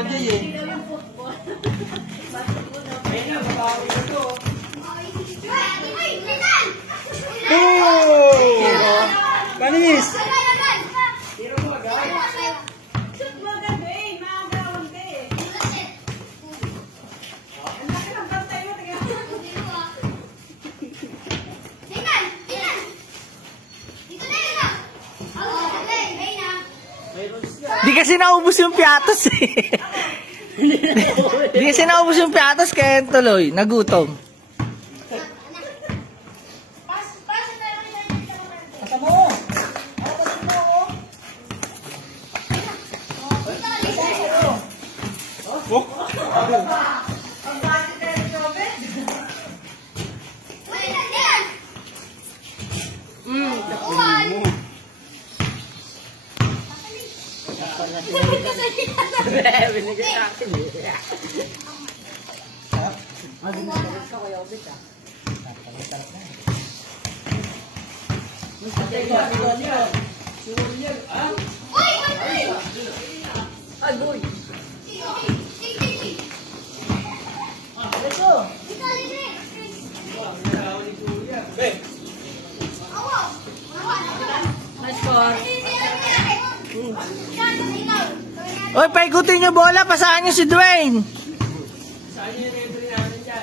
RJ eh. Oh! Panis! Di kasi naubos yung piatos eh. Di kasi naubos yung piatos kaya tuloy, nagutom. Oy, paikutin nyo bola, pasaan nyo si Dwayne. Saan yung referee namin dyan?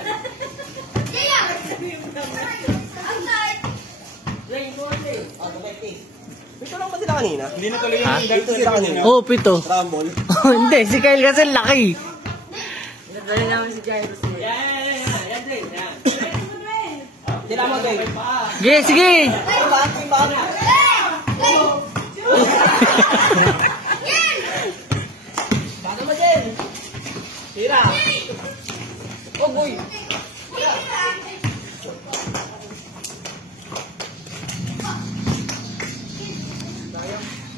Dwayne, bote. Ito lang ba sila kanina? Hindi na tuloy yung dito sila kanina. Oo, pito. Rumble. Hindi, si Kyle kasi laki. Pinadali namin si Jairus. Yan din. Sila mo, Dwayne. Sige, sige. Baka mo din. Tira. Oh, boy.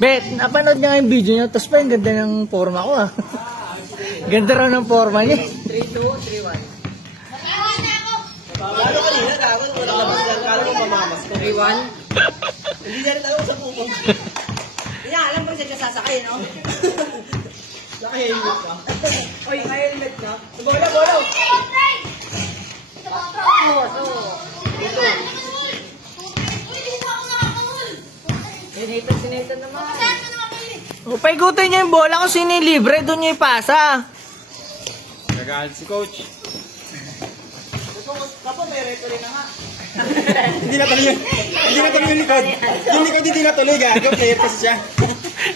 Bet, napanood niya yung video niya, tapos pa yung ganda ng forma ko ah. Ganda raw ng forma niya. 3-2, 3-1. Lalo kanina, dapat walang labas lang. Kala mo mamamas ko. 3-1. Hindi na rin tayo sa pupo. Hindi alam ko siya sasakay, no? Naka-helmet ka. Oy, helmet na. Bola, bola. Sinita naman. O, paikutin niya yung bola kung sino yung libre, doon niya ipasa. Nagalit si coach. Kapag may referee na nga. Hindi na tuloy yung likod. Yung likod hindi na tuloy, gago. Kaya kasi siya.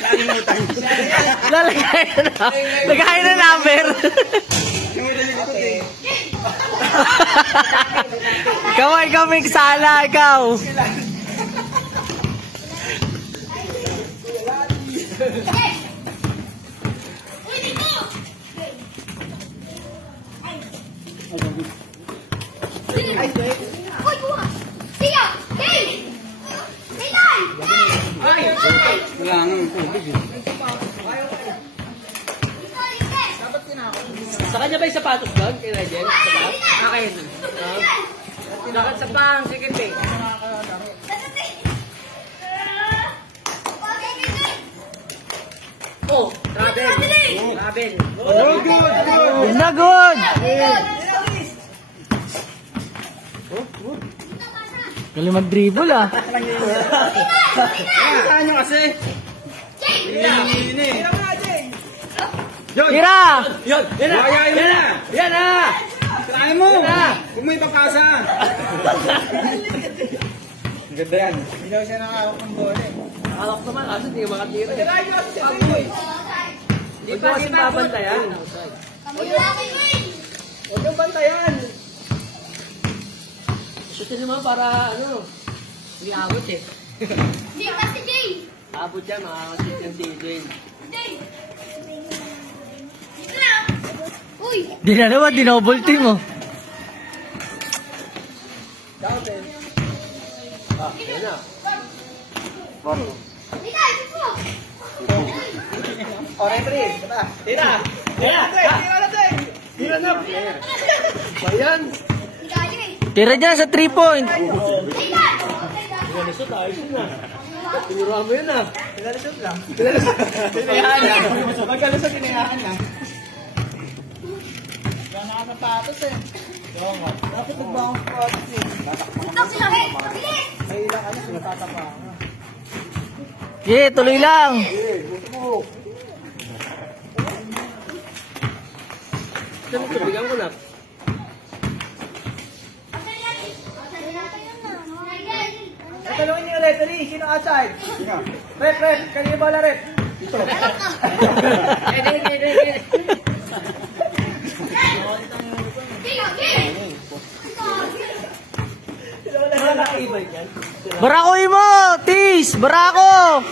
Nakalimutan. Lalagay na. Lagay na number. Yung likod eh. Ikaw may sala, ikaw. Wala nga ang tubig. Sa kanya ba yung sapatos doon? Kay Regent? Akin. Dapat sa pang, sige pe. Oh, travel. Travel. Oh, good. Good na good. Galing mag-dribble ah. Saan nyo kasi? Ini. Tira! Yan! Yan na! Yan na! Yan na! Tirahin mo! Kung may papasa. Ganda yan. Hindi daw siya nakahawak ng bola eh. Alok naman kasi hindi makatira. Tirahin nyo kasi Pagboy! Hindi pa kasi babantayan. Huwag yung bantayan. Shootin naman para ano, hindi abot eh. Hindi kasi Jay! Abot yan, makakasit yan si Jane. Jay! Dito lang! Uy! Di na naman, dinoble team oh. Yan na. Dito! Dito! O, referee. Tira! Tira! Tira natin! Tira na! Bayan! Tira dyan sa 3 point. Pinalusot, ayos yun na. Tinuruan mo yun ah. Pinalusot lang. Tinayahan na. Magkalusot, tinayahan lang. sapatos eh. Dapat nagbawang sapatos eh. Putok sila, hey! Pabilis! May ilang ano, natatapangan. Yeah, tuloy lang. Tubigan ko na. Natalungin niyo yung referee. Sino outside? Rep. Kanina bola, rep. Ito. Barakoy mo, Tis! Barako!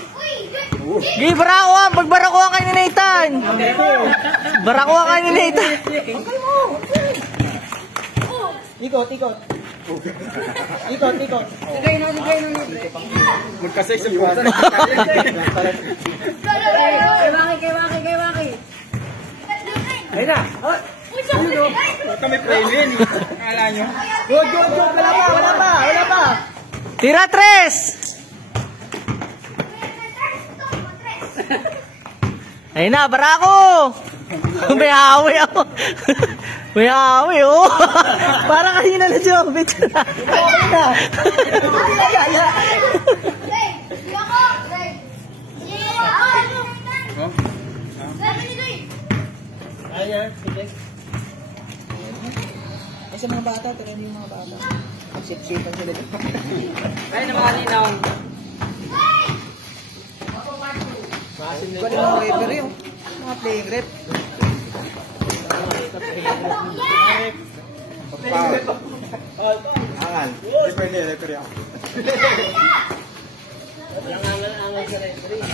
Gi, barako ah! Pagbarakuhan kayo ni Nathan! Barakuhan kayo ni Nathan! Ikot. Magkasay sa buwan. Ayun na. Huwag kami prayin. Akala nyo. Good. Wala pa. Tira, Tres! Ayun na, barako! May hawi ako. May hawi, oh! Parang kanina na Jobit. Ay, sa mga bata, tingnan niyo yung mga bata. Magsip-sipan sila dito. Ay, na mga ninaw. Kuha ng referee yung mga playing rep. Angal. Referee ako. Walang angal sa referee.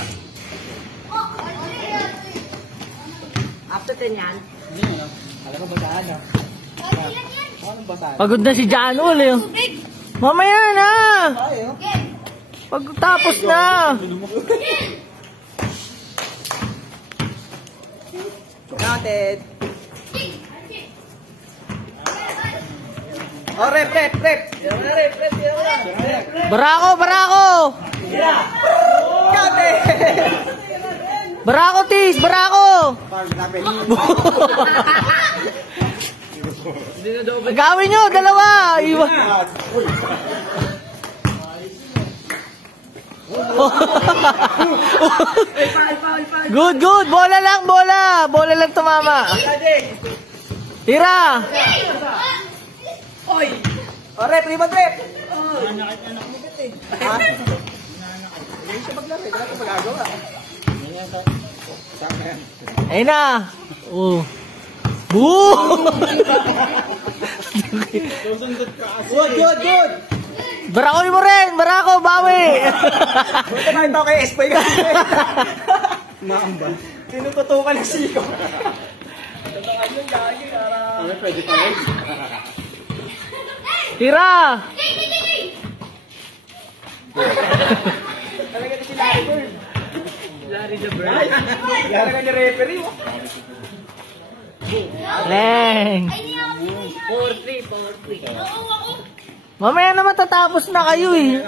After 10 yan. Alam mo, basahan na. Anong basahan? Pagod na si Janul, eh. Mamaya na! Ay, oh. Pagtapos na! Noted. Oh, rep. Barako! Noted. Barako, Tis! Barako! Gawin nyo, dalawa! Iwan. Good! Bola lang! Bola lang tumama. Tira! Oh, rep. Rebound, rep. Hindi siya maglaro. Wala ko magagawa. Ayun na! Oh. Boo! Good. Barakoy mo rin! Barako, bawi! Buta na ito kay Espoy kasi. Maamba. Tinututukan ng siko. Tutukan yung lagi. Ano pwede pa rin? Tira! Talaga na si Larry Bird. Larry the Bird. Talaga ni referee mo. Leng! 4-3. Mamaya na matatapos na kayo eh.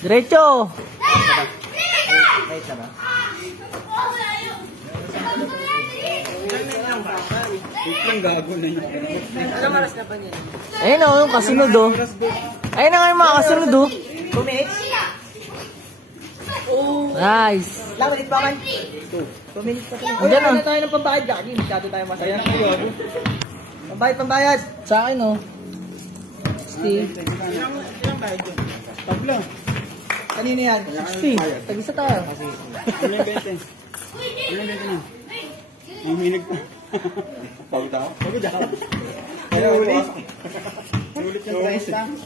Diretso! Kahit na ba? Ang gago na yun. Anong oras na ba niyan? Ayun o, yung kasunod o. Ayun na nga yung mga kasunod o. 2 minutes? Nice! Lang, ulit pa man. 2 minutes pa tayo. Andyan na. Tayo ng pambayad dyan. Hindi masyado tayo masaya. Pambayad. Sa akin o. Steve. Ilang tayo dyan? Tabla. Kanina yan. Steve. Tag-isa tayo. Ano yung 20? Ano yung 20 na? Ang hinig pa. Pagod ako? Pagod ako. Kaya ulit. Ulit yung price lang.